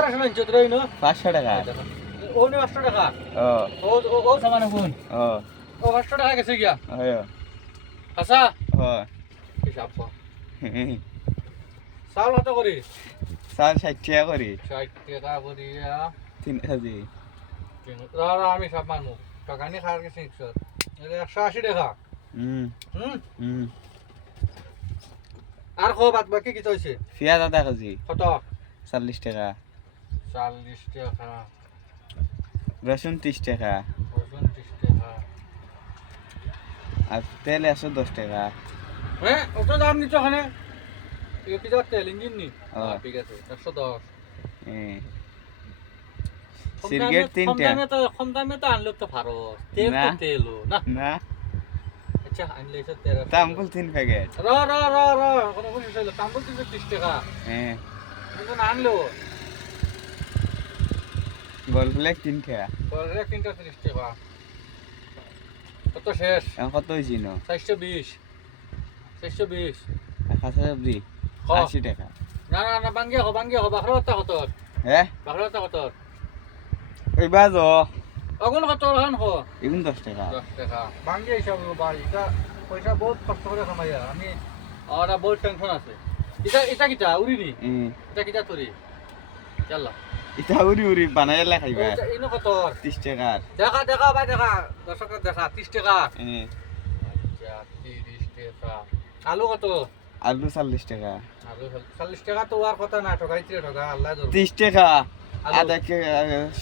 500 টাকা ও নে 500 টাকা ও ও ও সামানে ফোন ও ও 500 টাকা গেছে গিয়া হয় আচ্ছা হয় হিসাব কর চাউল কত করি চাল 60 টাকা করি 60 টাকা করি 3 কেজি আমি সব মানুষ টাকানি খাওয়ার গেছে 180 টাকা হুম হুম হুম আর কো বাদ বাকি কি হইছে পেঁয়াজ আধা কেজি কত 40 টাকা 40 টাকা রসুন 30 টাকা রসুন 30 টাকা আর তেল 110 টাকা হ্যাঁ অত দাম নিচ্ছ ওখানে কি যা তেল ইঞ্জিন নি ঠিক আছে 110 হ্যাঁ সিগারেট 3টা কম দামে তো আনলো তো ভালো তেল তো তেলও না না আচ্ছা আনলে এসে 13 তাম্বুল 3 প্যাকেট র র র র কোনো কিছু ছিল তাম্বুল 30 টাকা হ্যাঁ কিন্তু না আনলো গোল প্লেট 3 টাকা পরে 30 টাকা কত শেষ এখন কত হয়েছি না 420 420 কাঁচা সবজি 80 টাকা না না না বাঙ্গিয়া হো বাখরতা কত হ্যাঁ বাখরতা কত ওই বাজো অগুন কত রান হো এগুন 10 টাকা 10 টাকা বাঙ্গিয়া হিসাব ভাই এটা পয়সা বহুত কষ্ট করে কামাইয়া আমি আর বহুত টেনশন আছে এটা কিটা উড়িনি এটা কিটা তোরি চল এটা উড়ি উড়ি বানাইলা খাইবা ইনো কত 30 টাকার দেখা ভাই দেখা দর্শক দেখা 30 টাকা হ্যাঁ আচ্ছা 30 টাকা আলু কত আলু 40 টাকা আলু 40 টাকা তো আর কথা না ঠকাইছে ঠকা আল্লাহ ধরো 30 টাকা আলু। আধা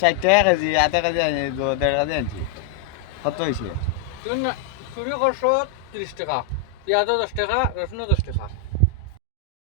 60 টাকা কেজি আধা কেজি আনি 1.5 কেজি আনছি কত হয়েছে চুরি করছো 30 টাকা পেঁয়াজও 10 টাকা রসুনও 10 টাকা